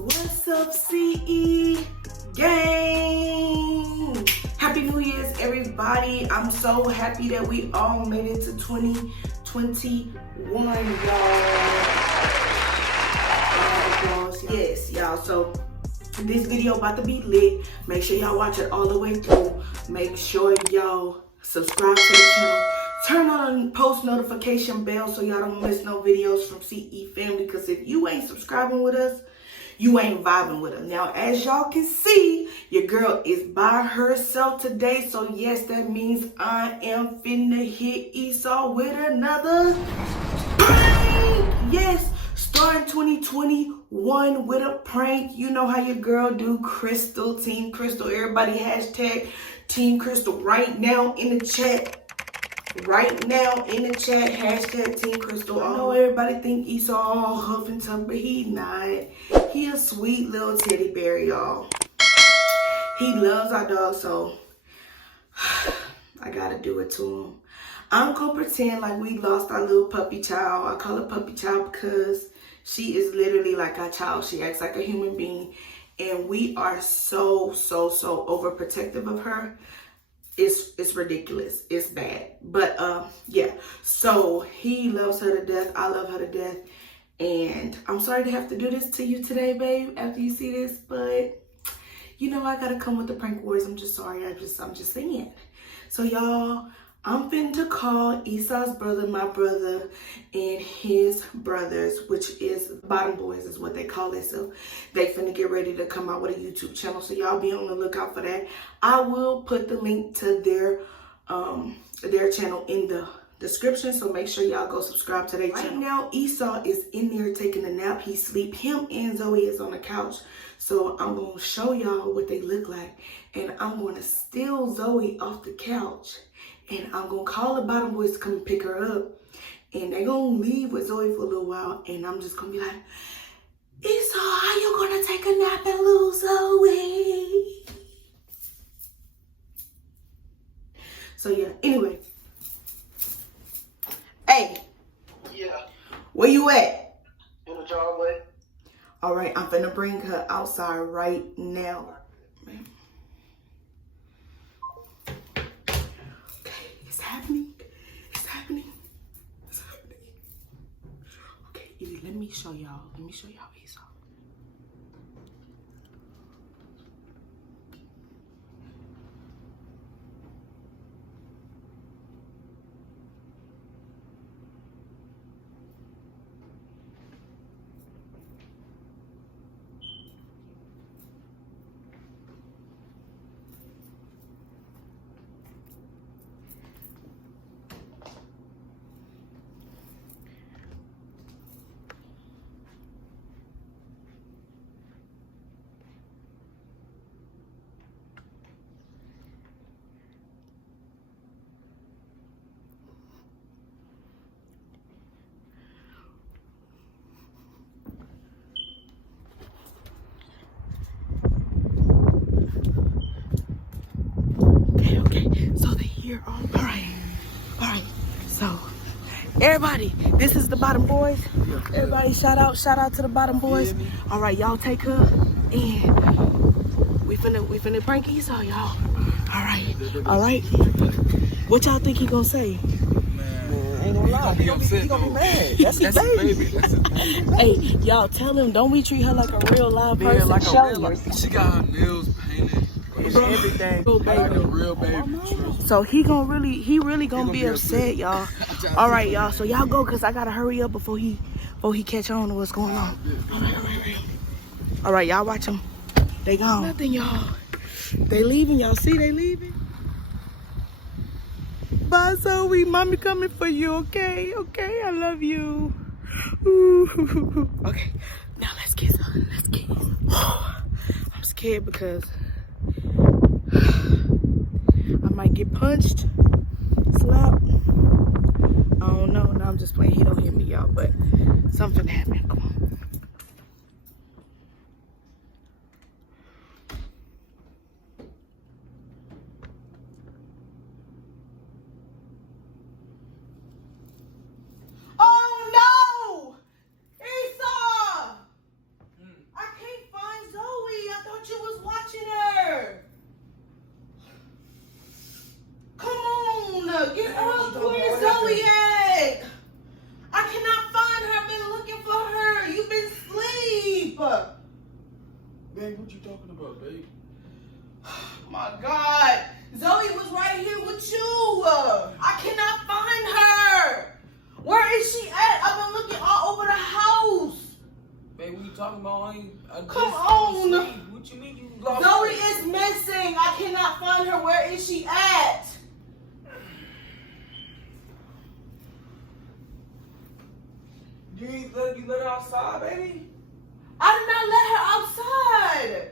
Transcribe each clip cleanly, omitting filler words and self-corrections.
What's up, CE gang? Happy New Year's, everybody. I'm so happy that we all made it to 2021, y'all. Yes, y'all. So this video about to be lit. Make sure y'all watch it all the way through. Make sure y'all subscribe to the channel. Turn on post notification bell so y'all don't miss no videos from CE family. Because if you ain't subscribing with us, you ain't vibing with us. Now, as y'all can see, your girl is by herself today. So yes, that means I am finna hit Esau with another prank. Yes, starting 2021 with a prank. You know how your girl do. Crystal, Team Crystal. Everybody hashtag Team Crystal right now in the chat. Right now in the chat, hashtag Team Crystal. I know everybody think Esau all huff and tough, but he not. He a sweet little teddy bear, y'all. He loves our dog, so I gotta do it to him. I'm gonna pretend like we lost our little puppy child. I call her puppy child because she is literally like our child. She acts like a human being, and we are so overprotective of her. It's ridiculous. It's bad. But yeah. So he loves her to death. I love her to death. And I'm sorry to have to do this to you today, babe, after you see this, but you know I gotta come with the prank wars. I'm just sorry. I'm just saying. So y'all, I'm finna call Esau's brother, my brother, and his brothers, which is Bottom Boys is what they call themselves. They finna get ready to come out with a YouTube channel, so y'all be on the lookout for that. I will put the link to their channel in the description, so make sure y'all go subscribe to their channel. Right now, Esau is in there taking a nap. He sleep. Him and Zoe is on the couch, so I'm gonna show y'all what they look like, and I'm gonna steal Zoe off the couch. And I'm going to call the Bottom Boys to come and pick her up. And they're going to leave with Zoe for a little while. And I'm just going to be like, Esau, how you going to take a nap and lose Zoe? So, yeah. Anyway. Hey. Yeah. Where you at? In the driveway. All right. I'm finna bring her outside right now. It's happening. Okay, let me show y'all. Esau. Alright. So, everybody, this is the Bottom Boys. Everybody, shout out to the Bottom Boys. Alright, y'all take her, and we finna prank Esau, y'all. Alright. What y'all think he gonna say? Man, ain't gonna lie. He gonna be mad. That's his baby. Hey, y'all tell him, don't we treat her like a real live person? Like she got her nails painted. Everything. Like a real baby. So he really gonna be upset, y'all. All right, y'all. So y'all go, cause I gotta hurry up before he catch on to what's going on. All right, y'all watch them. They gone. Nothing, y'all. They leaving, y'all. See, they leaving. Bye, Zoe. Mommy coming for you. Okay, I love you. Ooh. Okay, now let's get some. I'm scared because I might get punched, slapped. I don't know. No, I'm just playing. He don't hear me, y'all, but something happened. Come on. Oh no! Esau! I can't babe, what you talking about, babe? My God. Zoe was right here with you. I cannot find her. Where is she at? I've been looking all over the house. Babe, what you talking about? Come on. What you mean you lost Zoe her? is missing. I cannot find her. Where is she at? You let her outside, baby? I did not let her outside.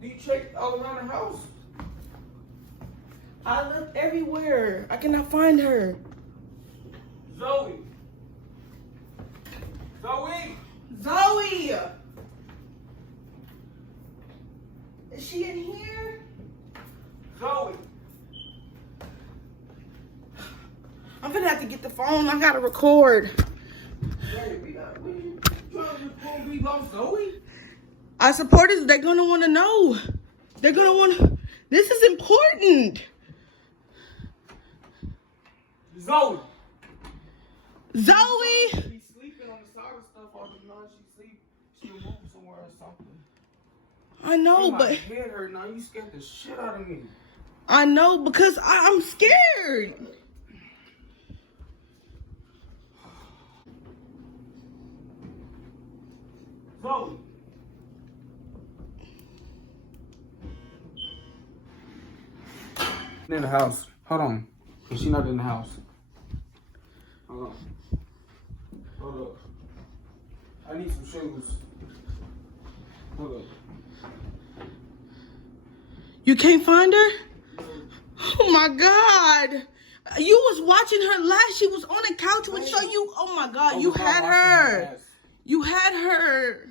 Do you check all around the house? I looked everywhere. I cannot find her. Zoe! Zoe! Zoe! Is she in here? Zoe! I'm gonna have to get the phone. I gotta record. Babe, we trying to record we lost Zoe? Our supporters, they're gonna wanna know. They're gonna wanna, this is important. Zoe! Zoe! She's sleeping on the side of stuff all the night. She moved somewhere or something. I know, My but head hurt now. You scared the shit out of me. I know because I'm scared. Zoe! In the house. Hold on. Is she not in the house? Hold on. Hold up. I need some shoes. Hold up. You can't find her? Oh my God. You was watching her last. She was on the couch with you. Oh my God. You had her. You had her.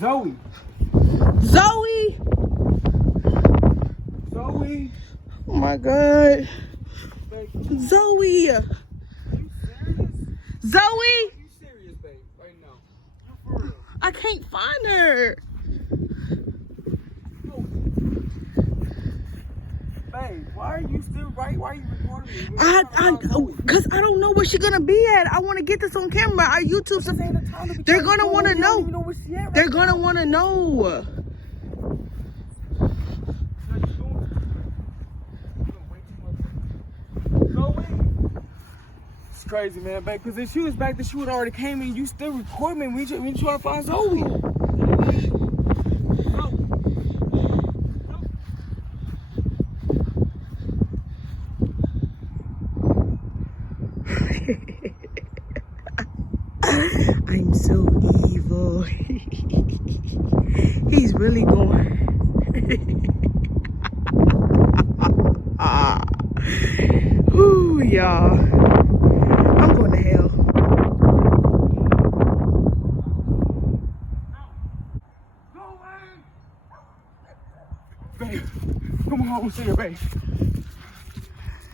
Zoe! Zoe. Zoe! Oh my God. Zoe. Are you serious? Zoe. Are you serious, babe? Right now. For real. I can't find her. Babe, why are you still right? Why are you recording me? Cause I don't know where she's gonna be at. I want to get this on camera. Our YouTube, they're gonna want to know. They're gonna want to know. It's crazy, man, babe. Cause if she was back, then she would already came in. You still recording me. We trying to find Zoe. I'm so evil. He's really going. Ooh, y'all. I'm going to hell. Babe, come on, we'll see her, babe.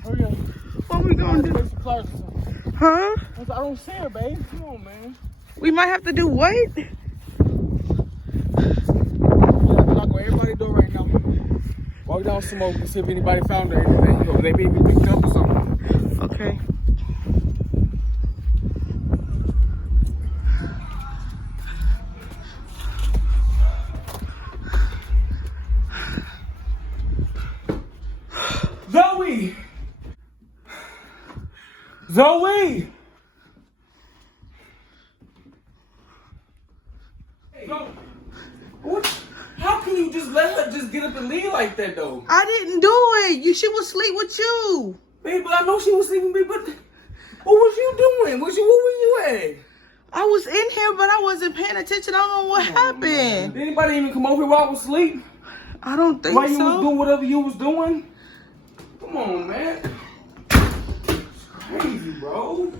Hurry up. What we gonna do? Huh? I don't see her, babe. Come on, man. We might have to do what? We have to knock on everybody's door right now. Walk down smoke and see if anybody found her. Or they may be picked up or something. Okay. Zoe! Zoe! Zoe! What? How can you just let her just get up and leave like that, though? I didn't do it. She was asleep with you. Babe, but I know she was sleeping, babe, but what was you doing? What were you at? I was in here, but I wasn't paying attention. I don't know what happened. Did anybody even come over here while I was asleep? I don't think While you was so. doing whatever you was doing? Come on, man. It's crazy, bro.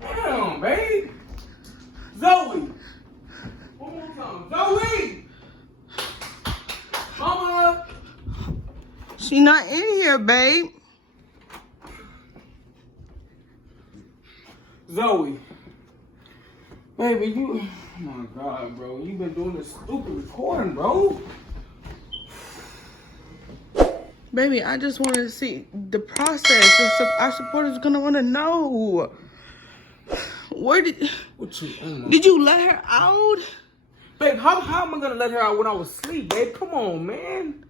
Damn, babe. Zoe. One more time. Zoe! Mama! She not in here, babe. Zoe. Baby, you... Oh, my God, bro. You been doing this stupid recording, bro. Baby, I just want to see the process. Our supporters gonna want to know. Where did you let her out? Babe, how am I gonna let her out when I was asleep, babe? Come on, man.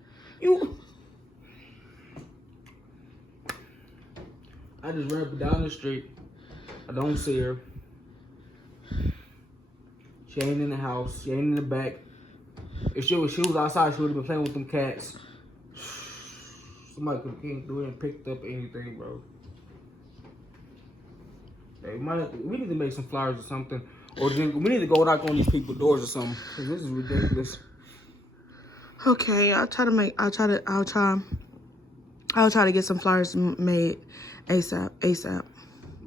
I just ran up down the street. I don't see her. She ain't in the house. She ain't in the back. If she was outside, she would have been playing with them cats. Somebody could have came through and picked up anything, bro. Hey, we need to make some flyers or something. Or we need to go knock on these people's doors or something. Cause this is ridiculous. Okay, I'll try to get some flyers made ASAP.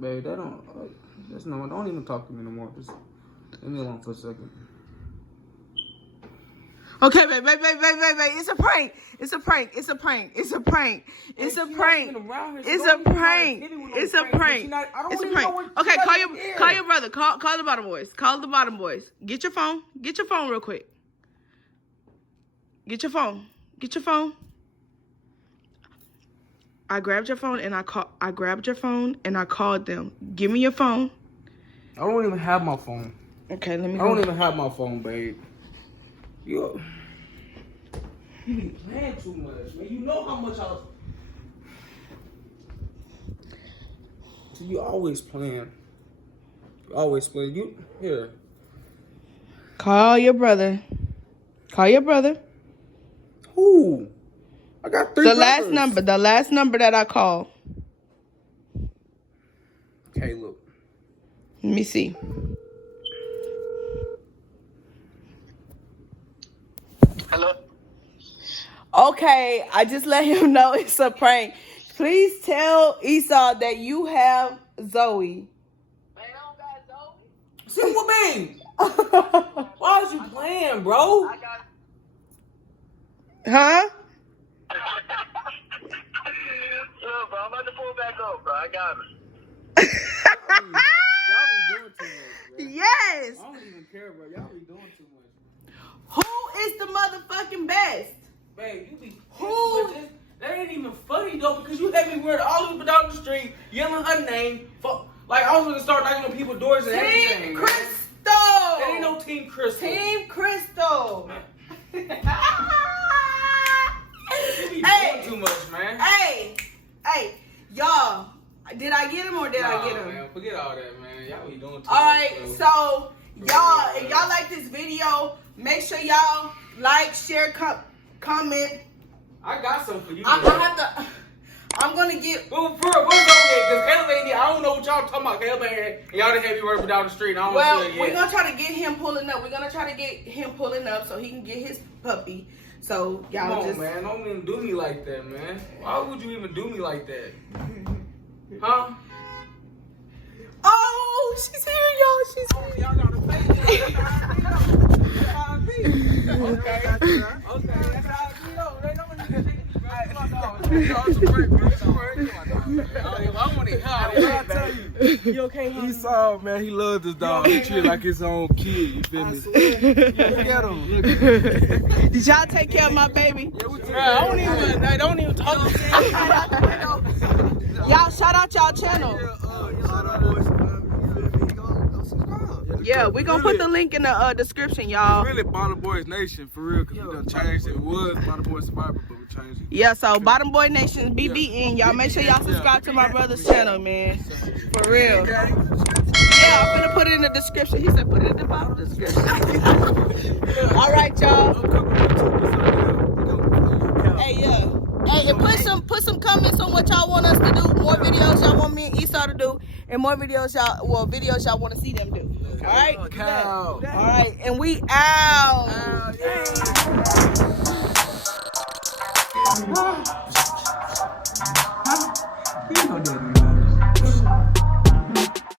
Babe, don't even talk to me no more. Just leave me alone for a second. Okay, babe. It's a prank. It's a prank. It's a prank. It's a prank. It's a prank. It's a prank. It's a prank. It's a prank. Okay, call your brother. Call the bottom boys. Call the bottom boys. Get your phone. Get your phone real quick. Get your phone. Get your phone. I grabbed your phone and I called them. Give me your phone. I don't even have my phone. Okay, let me I don't even have my phone, babe. You be playing too much, man. You know how much you always playing. You always playing. You here. Call your brother. Call your brother. Who? I got 3 brothers. The last number that I called. Caleb. Let me see. Hello? Okay, I just let him know it's a prank. Please tell Esau that you have Zoe. Man, I don't got Zoe. See what mean? Why is you playing, bro? I got Huh? Look, bro, I'm about to pull back up, bro. I got her. Y'all be doing too much, bro. Yes. I don't even care, bro. Y'all be doing too much. Who is the motherfucking best? Babe, you be Who? That ain't even funny though, because you had me weird all over down the street, yelling her name. Like I was gonna start knocking on people's doors and everything. Team man. Crystal. That ain't no Team Crystal. Team Crystal. You be Hey. doing too much, man. Hey, y'all. Did I get him or did I get him? Man, forget all that, man. Y'all be doing too All much. right, bro. so y'all, if y'all like this video, make sure y'all like, share, comment. I got something for you. I'm gonna get. Well, for real, what's up with because Caleb ain't here. I don't know what y'all talking about. Caleb ain't here. And y'all done had me working down the street. And I don't Well, see it we're yet. gonna try to get him pulling up. We're gonna try to get him pulling up so he can get his puppy. So y'all Come on, just. man. Don't even do me like that, man. Why would you even do me like that? Huh? Oh, she's here, y'all. She's here. Y'all got to pay me. Okay. That's how it be, though. They know what you did. You okay, honey? Esau, man, he loves this dog. He treat it like his own kid. You feel me? Look at him. Look at him. Did y'all take care of my baby? I don't even talk to Y'all shout out y'all channel. Yeah, we're gonna put the link in the description, y'all. Really, Bottom Boys Nation, for real, because we done changed it. It was Bottom Boy Survivor, but we changed it. Yeah, so Bottom Boy Nation, BBN. Y'all make sure y'all subscribe to my brother's channel, man. For real. Yeah, I'm gonna put it in the description. He said put it in the bottom description. All right, y'all. Hey, yeah. Hey, and put some comments on what y'all want us to do. More videos y'all want me and Esau to do, and more videos y'all want to see them do. All right. Cow. All right, and we out. You know that.